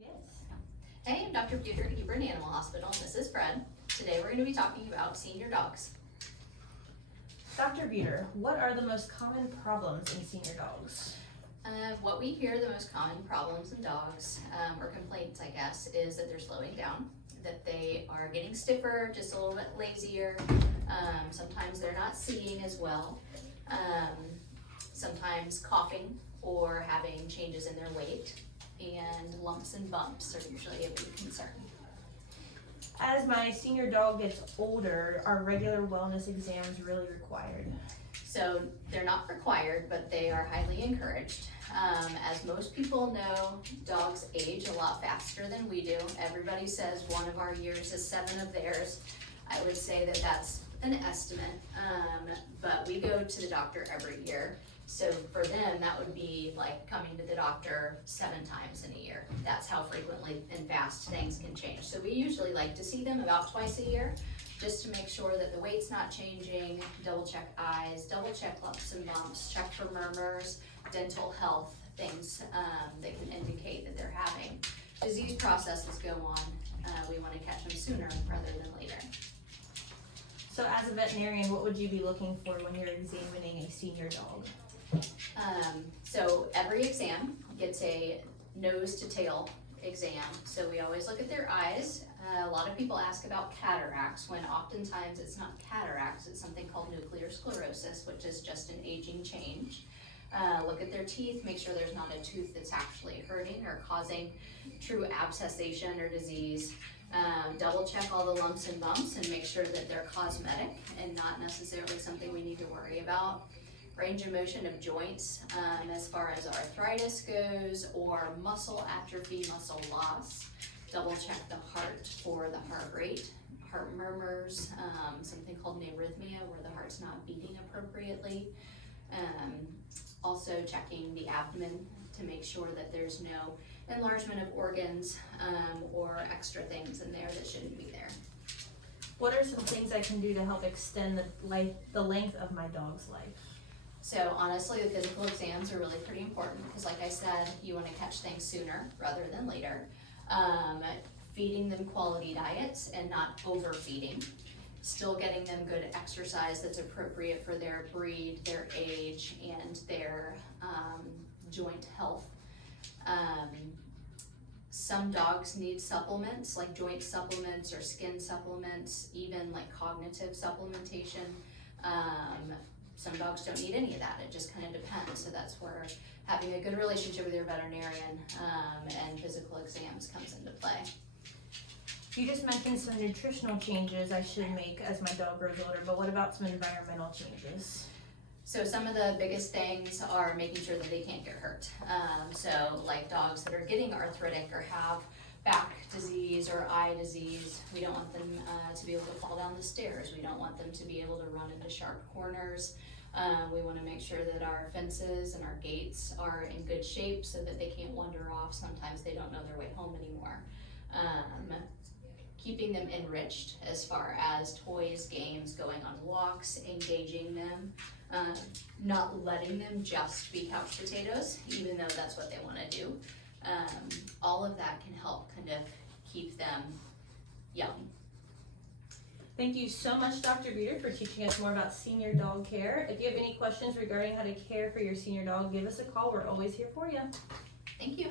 Yes. Hey, I'm Dr. Buter at Hebron Animal Hospital, and this is Fred. Today we're going to be talking about senior dogs. Dr. Buter, what are the most common problems in senior dogs? What we hear the most common problems in dogs, or complaints I guess, is that they're slowing down, that they are getting stiffer, just a little bit lazier. Sometimes they're not seeing as well. Sometimes coughing or having changes in their weight, and lumps and bumps are usually a big concern. As my senior dog gets older, are regular wellness exams really required? So they're not required, but they are highly encouraged. As most people know, dogs age a lot faster than we do. Everybody says one of our years is 7 of theirs. I would say that that's an estimate, but we go to the doctor every year. So for them, that would be like coming to the doctor 7 times in a year. That's how frequently and fast things can change. So we usually like to see them about twice a year, just to make sure that the weight's not changing, double check eyes, double check lumps and bumps, check for murmurs, dental health, things that can indicate that they're having disease processes go on. We want to catch them sooner rather than later. So as a veterinarian, what would you be looking for when you're examining a senior dog? So every exam gets a nose to tail exam. So we always look at their eyes. A lot of people ask about cataracts when oftentimes it's not cataracts, it's something called nuclear sclerosis, which is just an aging change. Look at their teeth, make sure there's not a tooth that's actually hurting or causing true abscessation or disease. Double check all the lumps and bumps and make sure that they're cosmetic and not necessarily something we need to worry about. Range of motion of joints as far as arthritis goes or muscle atrophy, muscle loss. Double check the heart for the heart rate, heart murmurs, something called arrhythmia where the heart's not beating appropriately. Also checking the abdomen to make sure that there's no enlargement of organs or extra things in there that shouldn't be there. What are some things I can do to help extend the length of my dog's life? So honestly, the physical exams are really pretty important because like I said, you want to catch things sooner rather than later. Feeding them quality diets and not overfeeding. Still getting them good exercise that's appropriate for their breed, their age, and their joint health. Some dogs need supplements like joint supplements or skin supplements, even like cognitive supplementation. Some dogs don't need any of that, it just kind of depends. So that's where having a good relationship with your veterinarian and physical exams comes into play. You just mentioned some nutritional changes I should make as my dog grows older, but what about some environmental changes? So some of the biggest things are making sure that they can't get hurt. So like dogs that are getting arthritic or have back disease or eye disease, we don't want them to be able to fall down the stairs. We don't want them to be able to run into sharp corners. We want to make sure that our fences and our gates are in good shape so that they can't wander off. Sometimes they don't know their way home anymore. Keeping them enriched as far as toys, games, going on walks, engaging them, not letting them just be couch potatoes, even though that's what they want to do. All of that can help kind of keep them young. Thank you so much, Dr. Buter, for teaching us more about senior dog care. If you have any questions regarding how to care for your senior dog, give us a call. We're always here for you. Thank you.